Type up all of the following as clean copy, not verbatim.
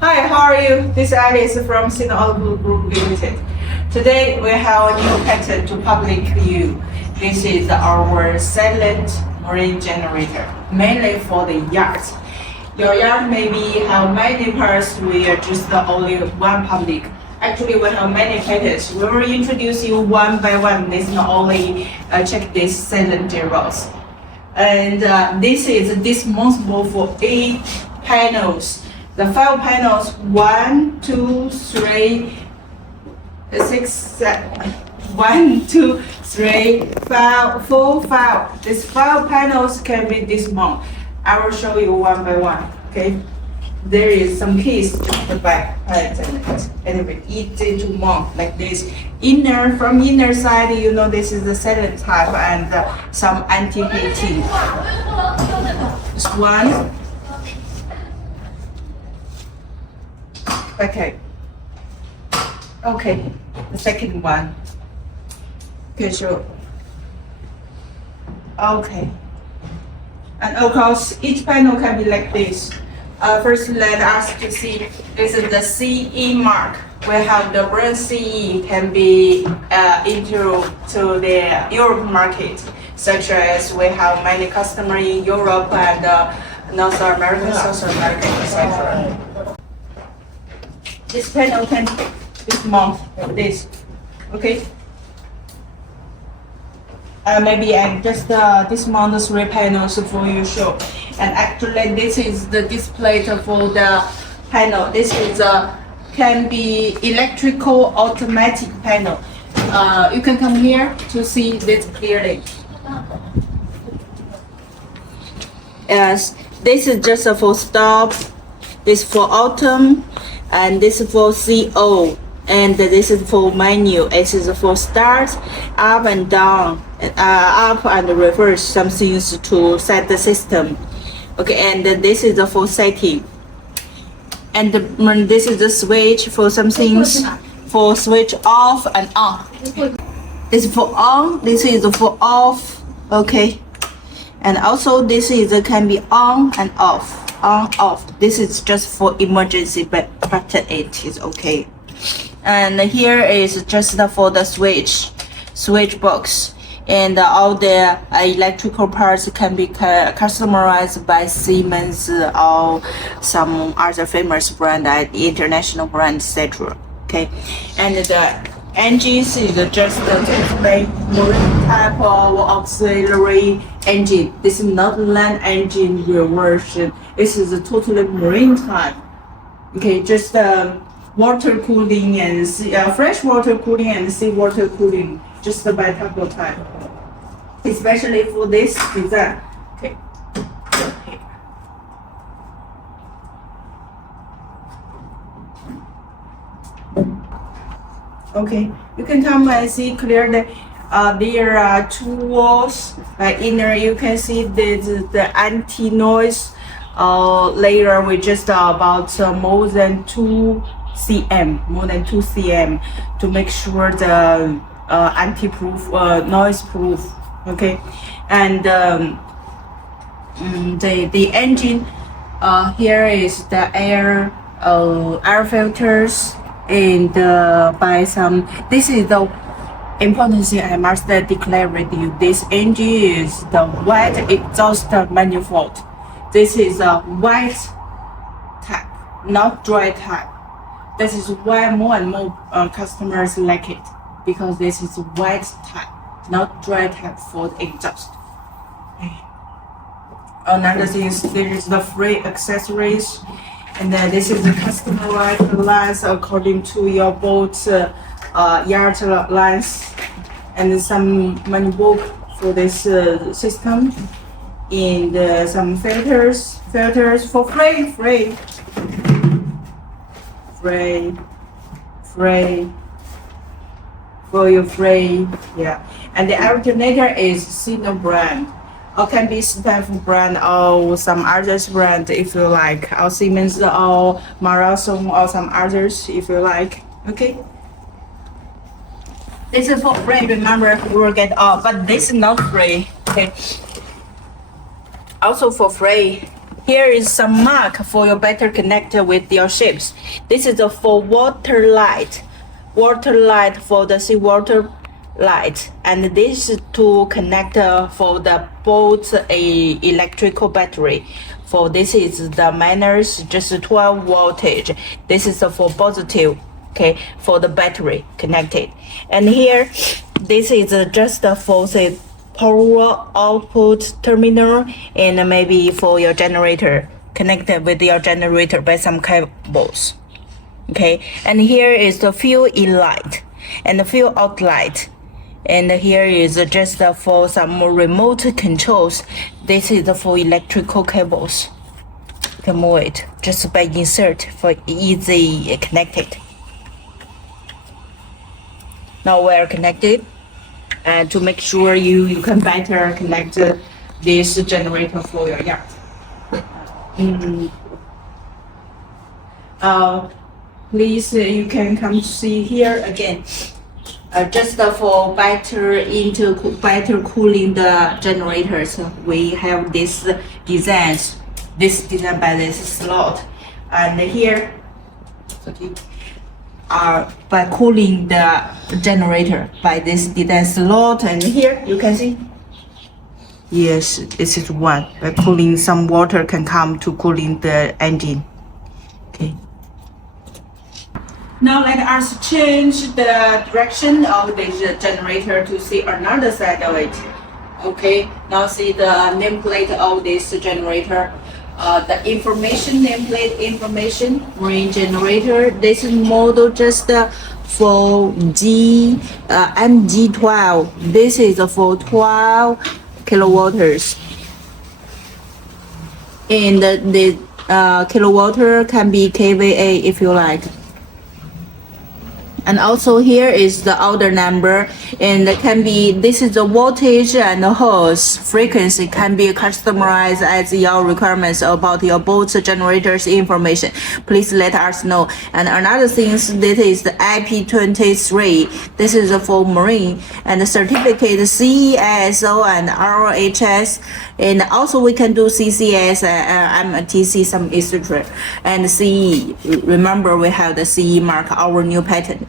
Hi, how are you? This is Alice from Sinooutput Group Limited. Today we have a new patent to public view. This is our silent marine generator, mainly for the yacht. Your yacht maybe have many parts, we are just only one public. Actually, we have many patents. We will introduce you one by one. This not only check this silent rods. And this is disposable for 8 panels. The 5 panels, 1, 2, 3, 6, 7, 1, 2, 3, 5, 4, 5. These 5 panels can be dismounted. I will show you one by one. Okay. There is some keys to the back patent. Anyway, easy to mount like this. From inner side, you know this is the silent type and some anti-heating. This one. Okay, the second one. Okay, sure. Okay. And of course, each panel can be like this. First, let us to see. This is the CE mark. We have the brand CE can be into to the Europe market, such as we have many customers in Europe and North America, South America, etc. This panel can dismount like this. Okay. Maybe I just dismount the 3 panels for you show. And actually, this is the display for the panel. This is can be electrical automatic panel. You can come here to see this clearly. Yes, this is just for stop. This for autumn, and this is for CO. And this is for menu. It is for start, up and down, up and reverse. Some things to set the system. Okay, and this is for setting. And this is the switch for some things for switch off and on. This is for on. This is for off. Okay, and also this is can be on and off. On off. This is just for emergency, but it is okay. And here is just for the switch box, and all the electrical parts can be customized by Siemens or some other famous brand, international brand, etc. Okay, and the engines is just the display marine type of auxiliary engine. This is not land engine version. This is a totally marine type. Okay, just water cooling and fresh water cooling and seawater cooling, just by type, especially for this design. Okay. Okay, you can come and see clearly. There are 2 walls. Inner, you can see the anti-noise layer. We just about more than 2 cm to make sure the anti-proof, noise-proof. Okay, and the engine. Here is the air filters, and by some. This is the important thing I must declare with you. This engine is the wet exhaust manifold. This is a wet type, not dry type. This is why more and more customers like it, because this is wet type, not dry type for the exhaust. Another thing is there is the free accessories, and then this is the customized lines according to your boat yacht lines, and some manual for this system, and some filters for free for your free. Yeah, and the alternator is Sinooutput brand, or can be staff brand or some others brand if you like, or Siemens or Marathon or some others if you like. Okay, this is for free. Remember, we will get off, but this is not free. Okay, also for free Here is some mark for your better connect with your ships. This is for water light for the seawater light, and this is to connect for the boat a electrical battery. For this is the minus just 12 voltage. This is for positive, okay, for the battery connected. And here, this is just for the power output terminal, and maybe for your generator, connected with your generator by some cables. Okay, and here is the fuel in light and the fuel out light. And here is just for some remote controls. This is for electrical cables. You can move it just by insert for easy connected. Now we're connected. And to make sure you can better connect this generator for your yacht. Please, you can come see here again. Just for better cooling the generators, we have this design by this slot, and here, by cooling the generator by this design slot, and here you can see. Yes, this is one. By cooling, some water can come to cooling the engine. Okay. Now let us change the direction of this generator to see another side of it. Okay, now see the nameplate of this generator. The nameplate information, marine generator. This is model just for MG12. This is for 12 kilowatts. And the kilowatt can be kVA if you like. And also here is the order number, and it can be, this is the voltage and the hose frequency can be customized as your requirements about your boat's generators information. Please let us know. And another thing is this is the IP23. This is for marine, and the certificate CESO and RHS, and also we can do CCS, MTC, some etc. and CE. Remember we have the CE mark, our new patent.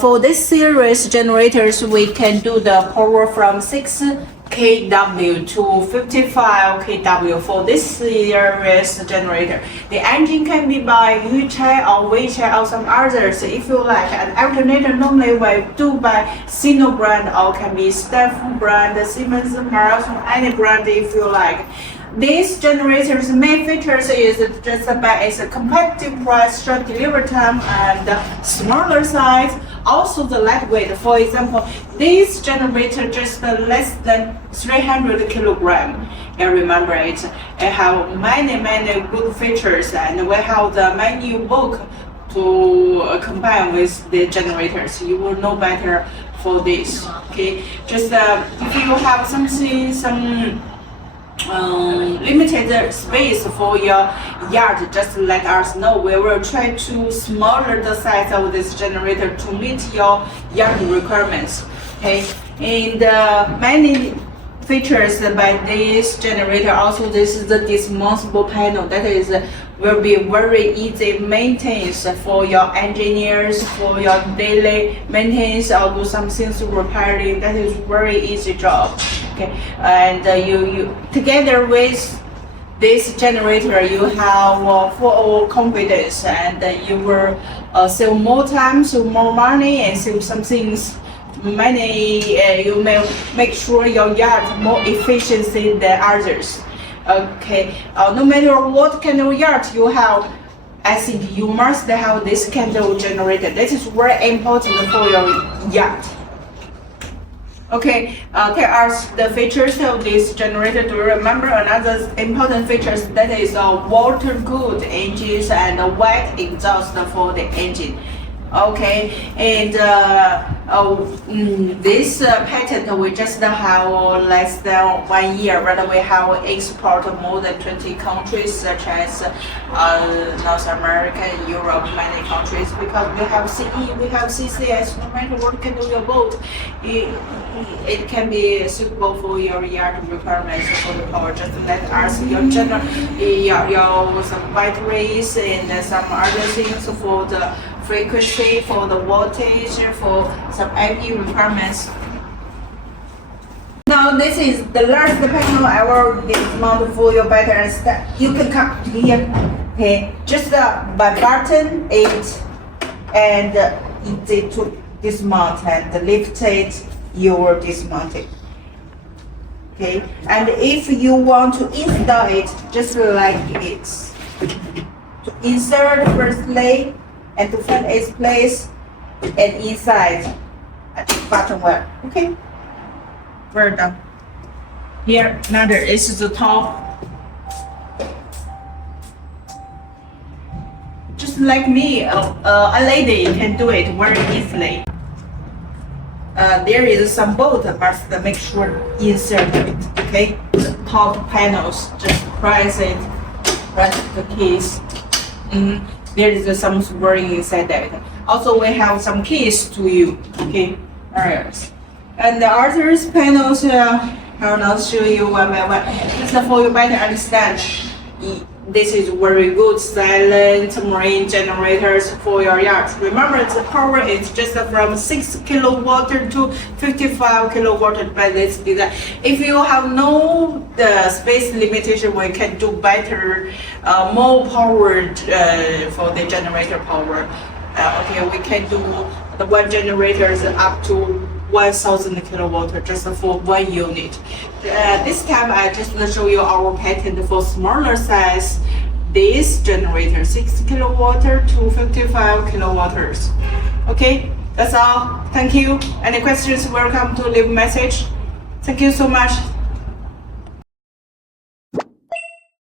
For this series generators, we can do the power from 6 kW to 55 kW for this series generator. The engine can be by UCHI or WeChai or some others if you like. An alternator normally we do by Sinooutput brand or can be Staff brand, Siemens, Marathon, any brand if you like. These generators' main features is just by its competitive price, short delivery time, and smaller size. Also the lightweight. For example, this generator just less than 300 kilogram. And remember it have many good features, and we have the menu book to combine with the generators. You will know better for this. Okay, just if you have some limited space for your yard, just let us know. We will try to smaller the size of this generator to meet your yard requirements. Okay, and many features by this generator. Also, this is the disposable panel that is will be very easy maintenance for your engineers, for your daily maintenance or do some things repairing. That is very easy job. Okay, and you together with this generator, you have full confidence, and you will save more time, save more money, and save some things. You may make sure your yard more efficiency than others. Okay, no matter what kind of yard you have, I think you must have this kind of generator. That is very important for your yard. Okay, here are the features of this generator. To remember another important features, that is water-cooled engines and wet exhaust for the engine. Okay, and this patent we just have less than 1 year, but we have export more than 20 countries such as North America, Europe, many countries, because we have CE, we have CCS. No matter what kind of your boat, it can be suitable for your yard requirements for the power. Just let us your general your some batteries and some other things for the frequency, for the voltage, for some IP requirements. Now this is the last panel I will dismount for your battery. You can come to here, okay? Just by button it and easy to dismount and lift it. You will dismount it. Okay, and if you want to install it, just like it, to insert firstly and to find its place and inside at the bottom where. Okay, we're done. Here, another is the top. Just like me, a lady can do it very easily. There is some bolt, but make sure insert it. Okay, the top panels, just press it, press the keys. There is some spring inside that. Also, we have some keys to you. Okay, alright. And the other panels, I will not show you one by one. Just for you better understand. This is very good silent marine generators for your yacht. Remember, the power is just from 6 kilowatt to 55 kilowatt by this design. If you have no space limitation, we can do better, more powered for the generator power. Okay, we can do the one generators up to 1000 kilowatt just for one unit. This time I just will show you our patent for smaller size. This generator 6 kilowatt to 55 kilowatts. Okay, that's all. Thank you. Any questions? Welcome to leave message. Thank you so much.